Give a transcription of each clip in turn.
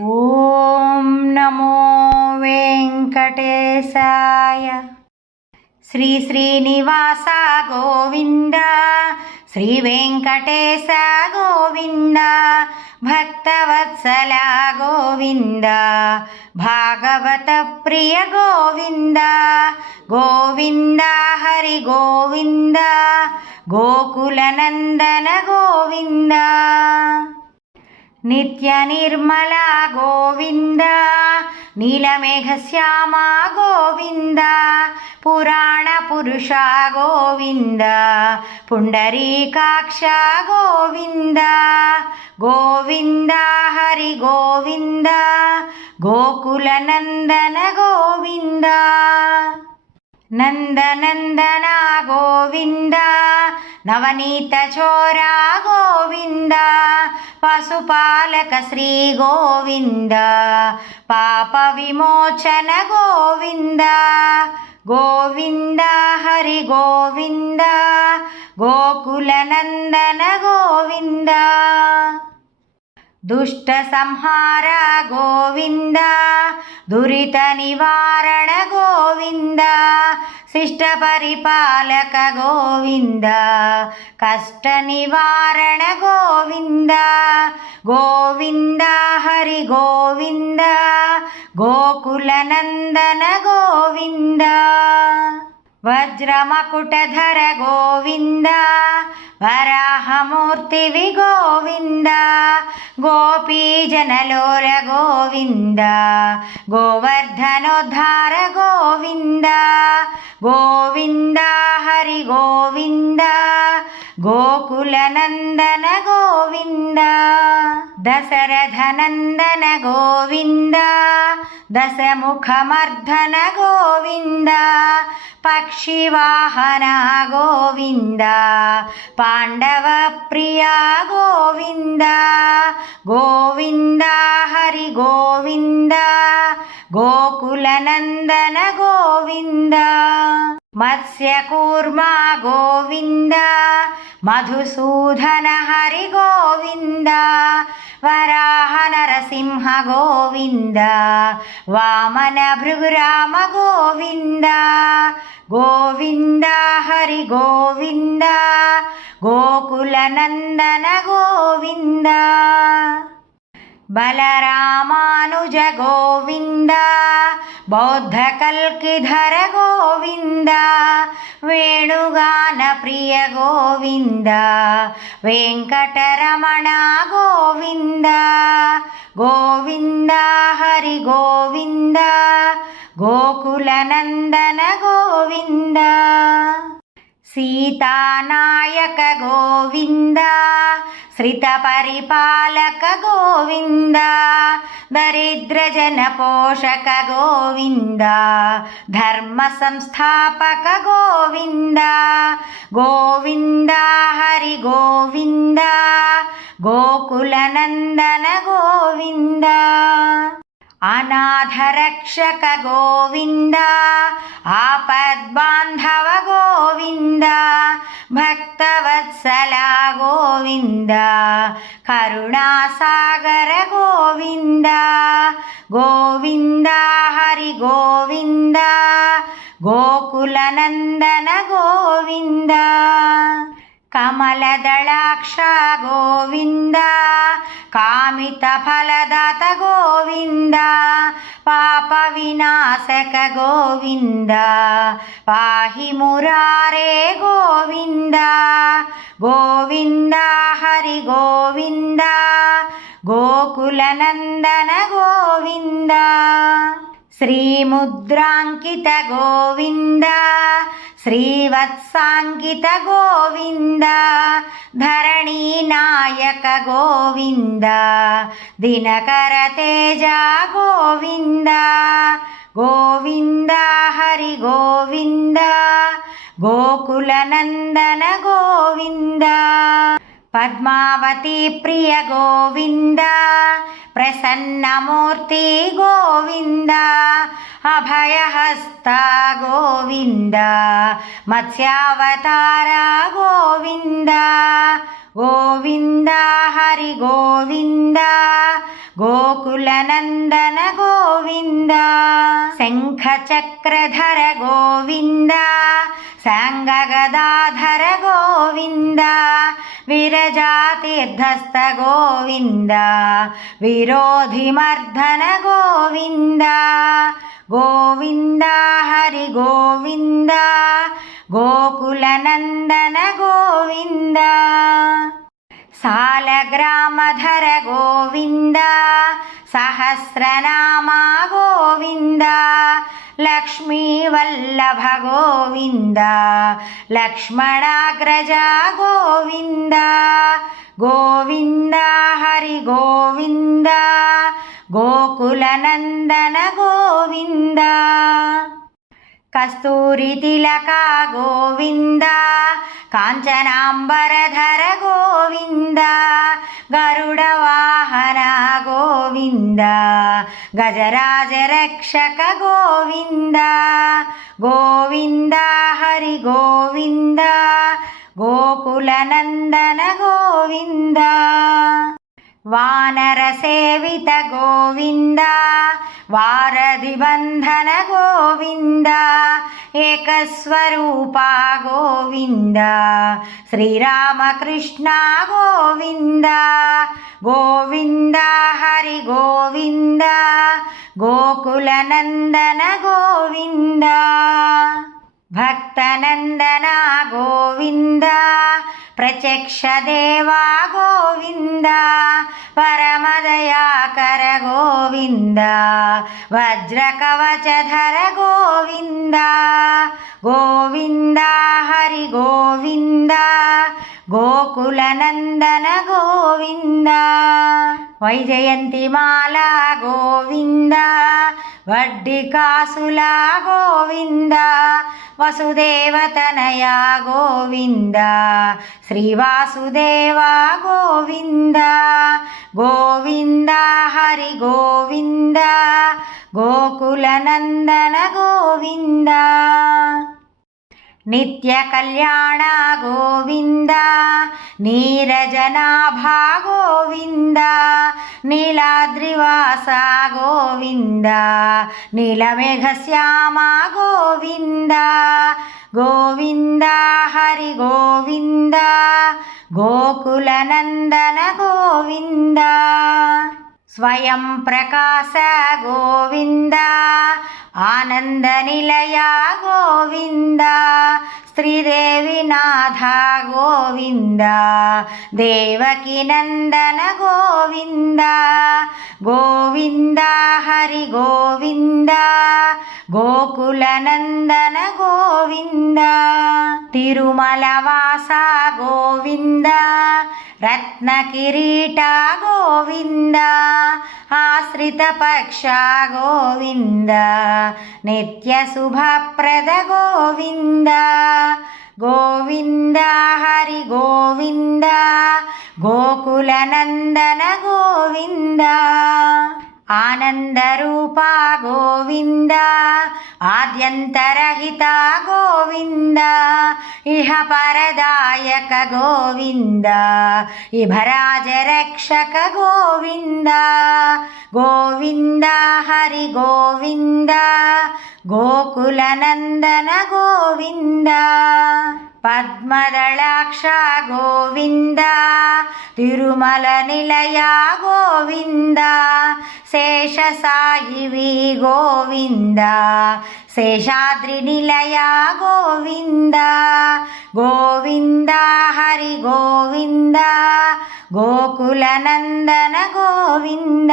ఓం నమో వెంకటేశాయ. శ్రీ శ్రీనివాస గోవింద, శ్రీ వెంకటేశ గోవింద, భక్తవత్సల గోవింద, భాగవత ప్రియ గోవింద, గోవింద హరి గోవింద, గోకుల నందన గోవింద, నిత్య నిర్మల గోవింద, నీలమేఘ శ్యామ గోవింద, పురాణ పురుష గోవింద, పుండరీకాక్ష గోవింద, గోవింద హరి గోవింద, గోకుల నందన గోవింద, నందనందన గోవింద, నవనీత చోర గోవింద, పశుపాలక శ్రీ గోవింద, పాప విమోచన గోవింద, గోవింద హరి గోవింద, గోకుల నందన గోవింద, దుష్ట సంహార గోవింద, దురిత నివారణ గోవింద, శిష్ట పరిపాలక గోవింద, కష్ట నివారణ గోవింద, గోవింద హరి గోవింద, గోకుల నందన గోవింద, వజ్రమకుటధర గోవింద, వరాహమూర్తివి గోవింద, గోపీజనలోల గోవింద, గోవర్ధనోద్ధార గోవింద, గోవింద హరి గోవింద, గోకుల నందన గోవింద, దశరథ నందన గోవింద, దశముఖమర్ధన గోవింద, పక్షివాహన గోవింద, పాండవ ప్రియ గోవింద, గోవింద హరి గోవింద, గోకుల నందన గోవింద, మత్స్యకూర్మ గోవింద, మధుసూదన హరి గోవింద, వరాహ నరసింహ గోవింద, వామన భృగురామ గోవింద, గోవింద హరి గోవింద, గోకుల నందన గోవింద, బలరామానుజ గోవింద, బౌద్ధ కల్కిధర గోవింద, వేణుగాన ప్రియ గోవింద, వెంకటరమణ గోవింద, గోవింద హరి గోవింద, గోకుల నందన గోవింద, సీతానాయక గోవింద, శ్రిత పరిపాలక గోవింద, దరిద్ర జన పోషక గోవింద, ధర్మ సంస్థాపక గోవింద, గోవింద హరి గోవింద, గోకుల నందన గోవింద, అనాథ రక్షక గోవింద, ఆపద్బాంధవ గోవింద, భక్తవత్సల గోవింద, కరుణాసాగర గోవింద, గోవింద హరి గోవింద, గోకుల నందన గోవింద, కమలదళాక్ష గోవింద, కామిత ఫలదాత గోవింద, పాప వినాశక గోవింద, పాహి మురారే గోవింద, గోవింద హరి గోవింద, గోకుల నందన గోవింద, శ్రీముద్రాంకిత గోవింద, శ్రీవత్సాంకిత గోవింద, ధరణీ నాయక గోవింద, దినకర తేజ గోవింద, గోవింద హరి గోవింద, గోకుల నందన గోవింద, పద్మావతి ప్రియ గోవింద, ప్రసన్నమూర్తి గోవింద, అభయహస్త గోవింద, మత్స్యావతార గోవింద, గోవింద హరి గోవింద, गोकुलनन्दन गोविन्द शङ्खचक्रधर गोविन्द साङ्गगदाधर गोविन्द विरजातीर्थस्थ गोविन्द विरोधिमर्दन गोविन्द गोविन्द हरि गोविन्द गोकुलनन्दन गोविन्द सालग्रामधर गोविन्द सहस्रनामा गोविन्द लक्ष्मीवल्लभ गोविन्द लक्ष्मणाग्रजा गोविन्द गोविन्द हरि गोविन्द गोकुलनन्दन गोविन्द कस्तूरितिलका गोविन्द काञ्चनाम्बरधर गोविन्द गरुडवाहन गोविन्द गजराजरक्षक गोविन्द गोविन्द हरि गोविन्द गोकुलनन्दन गोविन्द वानरसेवित गोविन्द वारधिबन्धन गोविन्द एकस्वरूपा गोविन्द श्रीरामकृष्ण गोविन्द गोविन्द हरि गोविन्द गोकुलनन्दन गोविन्द भक्तनन्दन गोविन्द प्रत्यक्षदेवा गोविन्द परमदयाकर गोविन्द वज्रकवचधर गोविन्द गोविन्द हरि गोविन्द गोकुलनन्दन गोविन्द वैजयन्तिमाला गोविन्द वड्डिकासुला गोविन्द वसुदेवतनया गोविन्द श्रीवासुदेवा गोविन्द गोविन्द हरि गोविन्द गोकुलनन्दन गोविन्द नित्यकल्याण गोविन्द नीरजनाभा गोविन्द नीलाद्रिवासा गोविन्द नीलमेघश्यामा गोविन्द गोविन्द हरि गोविन्द गोकुलनन्दन गोविन्द स्वयं प्रकाश गोविन्द आनन्दनिलया गोविन्द श्रीदेवीनाथ गोविन्द देवकीनन्दन गोविन्द गोविन्द हरि गोविन्द गोकुलनन्दन गोविन्द तिरुमलवासा गोविन्द रत्नकिरीटा गोविन्द आश्रितपक्षा गोविन्द नित्यशुभप्रद गोविन्द गोविन्द हरि गोविन्द गोकुलनन्दन गोविन्द आनन्दरूपा गोविन्द आद्यन्तरहिता गोविन्द इह परदायक गोविन्द इभराजरक्षक गोविन्द गोविन्द हरि गोविन्द गोकुलनन्दन गोविन्द पद्मदलाक्ष गोविन्द तिरुमलनिलया गोविन्द शेषसायिवी गोविन्द शेषाद्रिनिलया गोविन्द गोविन्द हरि गोविन्द गोकुलनन्दन गोविन्द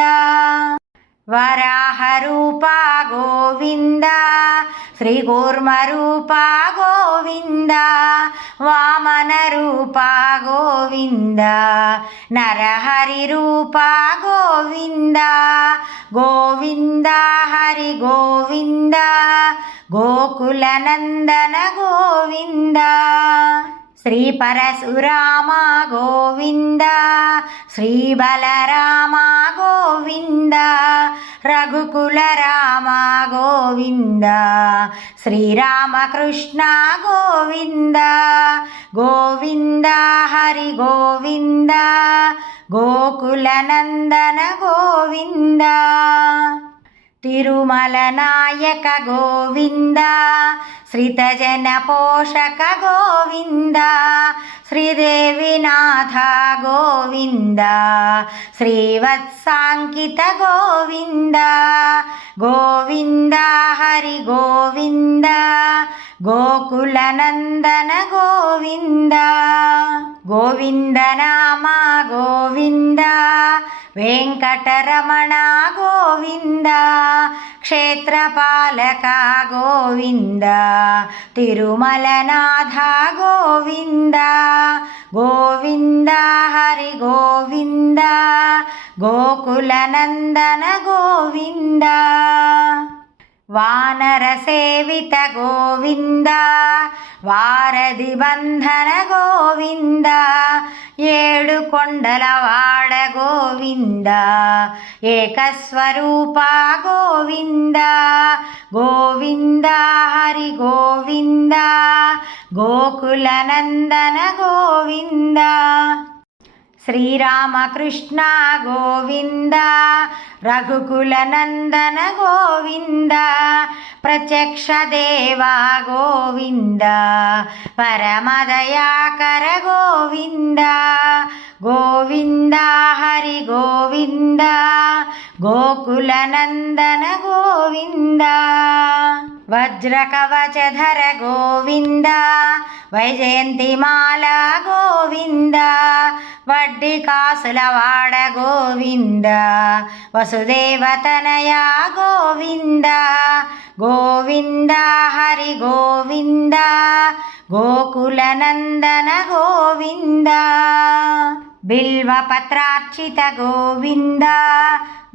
वराहरूपा गोविन्द श्रीकूर्मरूपा गोविन्द वामनरूपा गोविन्द नरहरिरूपा गोविन्द गोविन्द हरि गोविन्द गोकुलनन्दन गोविन्द శ్రీ పరశురామ గోవింద, శ్రీ బలరామ గోవింద, రఘుకుల రామ గోవింద, శ్రీరామకృష్ణ గోవింద, గోవింద హరి గోవింద, గోకుల నందన గోవింద, తిరుమల నాయక గోవింద, శ్రితజన పోషక గోవింద, శ్రీదేవినాథ గోవింద, శ్రీవత్సాంకిత గోవింద, గోవింద హరి గోవింద, గోకుల నందన గోవింద, గోవింద నామ గోవింద, వెంకటరమణ గోవింద, క్షేత్రపాలక గోవింద, తిరుమలనాథ గోవింద, గోవింద హరి గోవింద, గోకుల నందన గోవింద, వానర సేవిత గోవింద, వారధి బంధన గోవింద, ఏడు కొండల వాడ గోవింద, ఏకస్వరూప గోవింద, గోవింద హరి గోవింద, గోకుల నందన గోవింద, శ్రీరామకృష్ణ గోవింద, రఘుకుల నందన గోవింద, ప్రత్యక్ష దేవ గోవింద, పరమదయాకర గోవింద, గోవింద హరి గోవింద, గోకుల నందన గోవింద, వజ్రకవచధర గోవింద, వైజయంతిమాల గోవింద, వడ్డీ కాసుల వాడ గోవింద, వసుదేవతనయ గోవింద, గోవింద హరి గోవింద, గోకుల నందన గోవింద, బిల్వపత్రార్చిత గోవింద,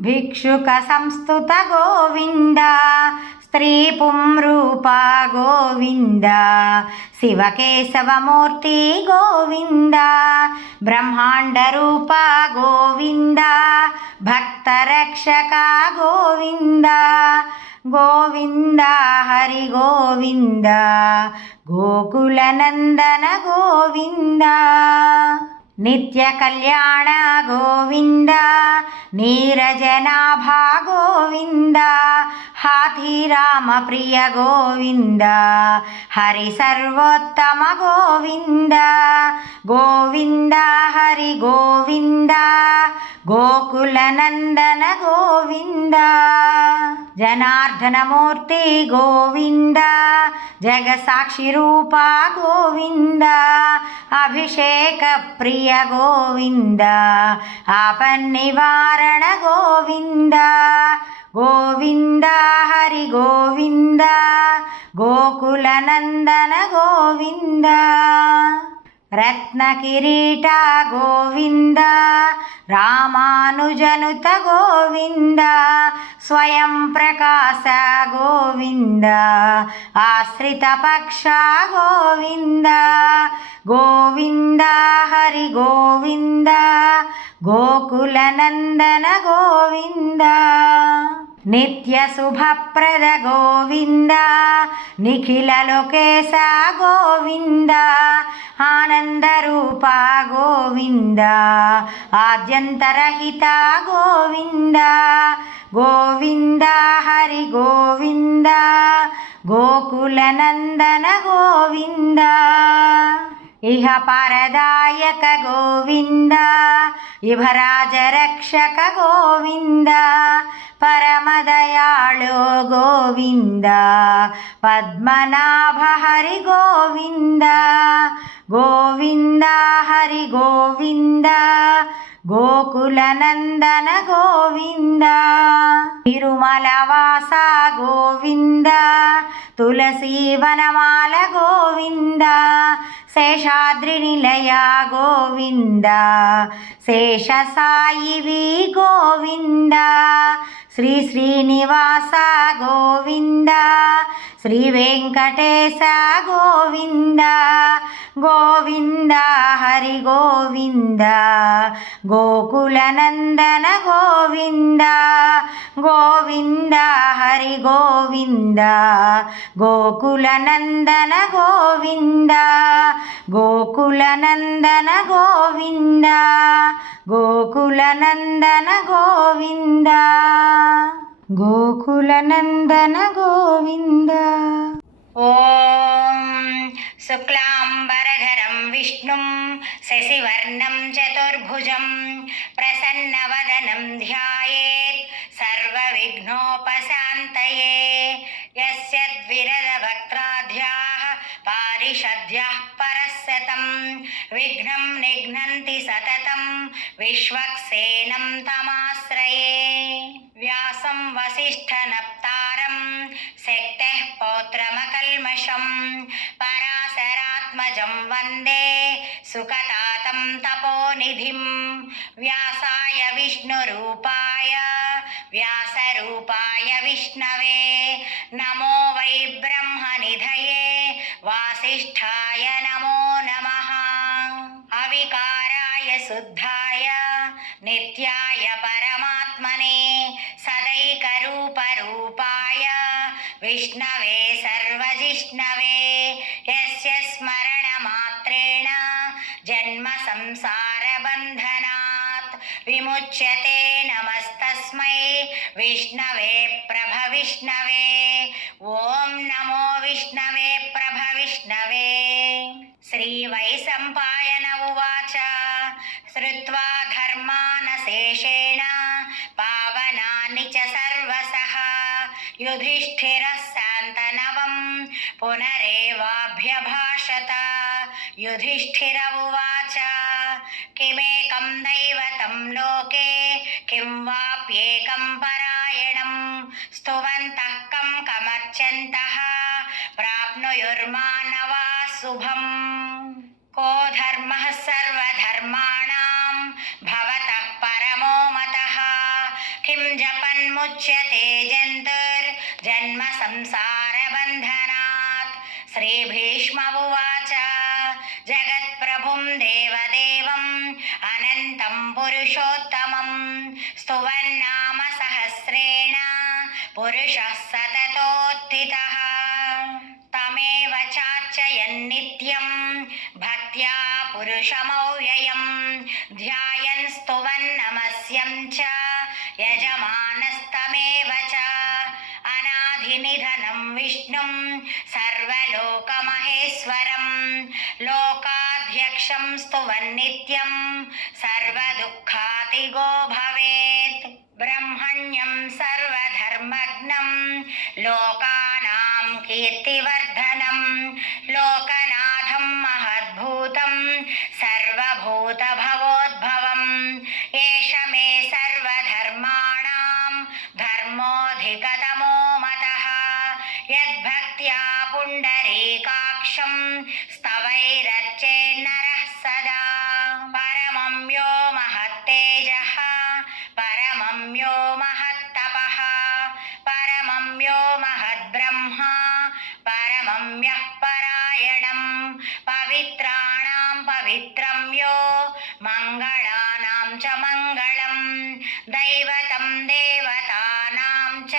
భిక్షుక సంస్థుత గోవింద, స్త్రీ పుంరూప గోవింద, శివకేశవమూర్తి గోవింద, బ్రహ్మాండ రూప గోవింద, భక్తరక్షక గోవింద, గోవింద హరి గోవింద, గోకుల నందన గోవింద, నిత్య కళ్యాణ గోవింద, నీరజనాభ గోవింద, హాథీరామ ప్రియ గోవింద, హరి సర్వోత్తమ గోవింద, గోవింద హరి గోవింద, గోకుల నందన గోవింద, జనార్దనమూర్తి గోవింద, జగసాక్షి రూప గోవింద, అభిషేక ప్రియ గోవింద, ఆపన్నివారణ గోవింద, గోవింద హరి గోవింద, గోకుల నందన గోవింద, రత్న కిరీట గోవింద, రామానుజనుత గోవింద, స్వయం ప్రకాశ గోవింద, ఆశ్రిత పక్ష గోవింద, గోవింద హరి గోవింద, గోకుల నందన గోవింద, నిత్య శుభప్రద గోవింద, నిఖిల లోకేశ గోవింద, ఆనందరూప గోవింద, ఆద్యంతరహిత గోవింద, గోవింద హరి గోవింద, గోకుల నందన గోవింద, ఇహ పరదాయక గోవింద, ఇభరాజ రక్షక గోవింద, పరమదయాళో గోవింద, పద్మనాభ హరి గోవింద, గోవింద హరి గోవింద, గోకుల నందన గోవింద, తిరుమల వాస గోవింద, తులసీ వనమాల గోవింద, శేషాద్రి నిలయ గోవింద, శేషసాయివి గోవింద, శ్రీ శ్రీనివాస గోవింద, శ్రీ వెంకటేశ గోవింద గోవింద హరి గోవింద గోకులనందన గోవింద గోవింద హరి గోవింద గోకులనందన గోవింద గోకులనందన గోవింద గోకులనందన గోవింద గోకులనందన గోవింద. ఓం శుక్లాంబరధరం విష్ణుం శశివర్ణం చతుర్భుజం ప్రసన్నవదనం ధ్యాయేత్ సర్వవిఘ్నోపశాంతయే. యస్యద్విరదవక్త్రాద్యాః పారిషద్యాః పరస్సతం విఘ్నం నిఘ్నంతి సతతం విశ్వక్సేనం తమాశ్రయే. వ్యాసం వసిష్ఠనప్తారం శక్తః పౌత్రమకల్మషం పరాశరాత్మజం వందే సుఖతాతం తపోనిధిం. వ్యాసాయ విష్ణురూపాయ వ్యాసరూపాయ విష్ణవే నమో వై బ్రహ్మనిధయే వాసిష్ఠాయ నమో నమః. అవికారాయ శుద్ధాయ నిత్యాయ పరమాత్మనే సదైకరూపరూపాయ విష్ణవే సర్వజిష్ణవే. యస్య స్మరణమాత్రేణ జన్మ సంసారబంధనాత్ విముచ్యతే. నమస్తస్మై విష్ణవే ప్రభవిష్ణవే. ఓం నమో విష్ణవే ప్రభవిష్ణవే. శ్రీవైశంపాయన ఉవాచ శ్రుత్వా ధర్మానశేషేణ పావనాని చ సర్వసః యుధిష్ఠిరः శాంతనవం పునరేవాభ్యభాషత. యుధిష్ఠిర ఉవాచ కిమేకం దైవతం లోకే కిం వాప్యేకం పరాయణం స్తువంతః కం కమర్చంతః ప్రాప్నుయుర్మానవా శుభం. కో ధర్మః సర్వధర్మాణాం భవతః పరమో మతః కిం జపన్ముచ్యతే జంతుర్జన్మ సంసారబంధనాత్. శ్రీభీష్మ ఉవాచ జగత్ప్రభుం దేవదేవం అనంతం పురుషోత్తమం స్తువన్నామ సహస్రేణ పురుషः సతతోత్థితః. తమేవ చార్చయన్నిత్యం భక్త్యా పురుషమవ్యయం ధ్యాయన్ స్తువన్ నమస్యం చ యజమానస్తమేవ చ. అనాధినిధనం విష్ణుం సర్వలోకమహేశ్వరం లోకాధ్యక్షం స్తువన్నిత్యం సర్వదుఃఖాతిగో భవేత్. బ్రహ్మణ్యం సర్వధర్మజ్ఞం లోకానాం కీర్తివర్ధనం లోకనాథం మహద్భూతం సర్వభూతభవోద్భవం. ఏష మే సర్వధర్మాణాం ధర్మోऽధికతమో మతః యద్భక్త్యా పుండరీకాక్షం స్తవైరర్చేన్నరః సదా. పరమం యో మహత్తేజః పరమం యో మహత్తపః పరమం యో మహద్బ్రహ్మ పరమం యః పరాయణం పవిత్రాణాం పవిత్రం యో మంగళానాం చ మంగళం దైవతం దేవతానాం చ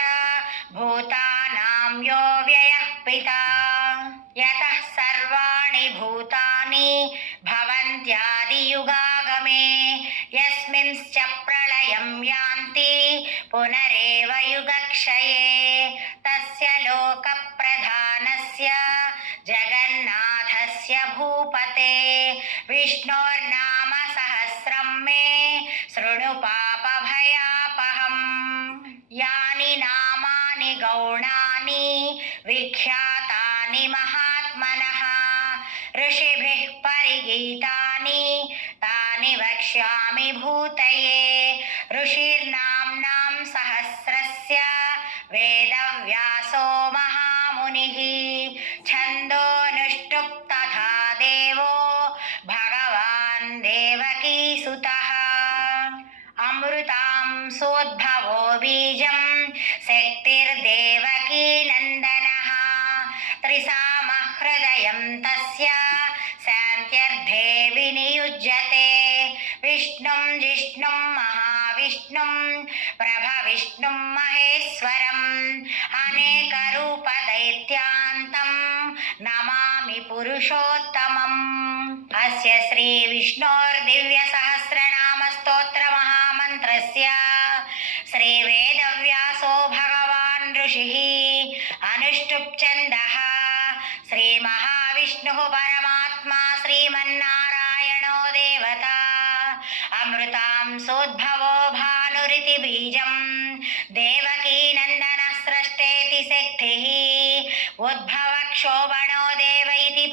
భూతానాం యో వ్యయః పితా. యతః సర్వాణి భూతాని భవంత్యాదియుగాగమే యస్మింశ్చ ప్రళయం యాంతి పునరేవ యుగక్షయే. తస్య లోకప్రధానస్య జగన్నాథస్య భూపతే విష్ణోర్నామ సహస్రం మే శృణు పాపభయాపహం. యాని నామాని గౌణాని విఖ్యాతాని మహాత్మనః ఋషిభిః పరిగీతాని తాని వక్ష్యామి భూతయే. ఋషిర్నామ్నాం సహస్రస్య వేదవ్యాసో మహామునిః ఛందోనుష్టుప్ తథా దేవో భగవాన్ దేవకీసుతః. అమృతాం సోద్భవో బీజం శక్తిర్దేవకీ నందనః त्रिसामहृदयं तस्य शान्त्यर्थे विनियुज्यते विष्णुं जिष्णुं महाविष्णुं प्रभविष्णुं महेश्वरम् अनेकरूपदैत्यान्तं नमामि पुरुषोत्तमम् अस्य श्रीविष्णोर्दिव्यसहस्रनामस्तोत्रमहामन्त्रस्य श्रीवेदव्यासो भगवान् ऋषिः अनुष्टुप्छन्दः श्रीमहाविष्णुः परमात्मा श्रीमन्नारायणो देवता अमृतांसोद्भवो भानुरिति बीजं देवकीनन्दनः सृष्टेति शक्तिः उद्भवक्षोभणो देव इति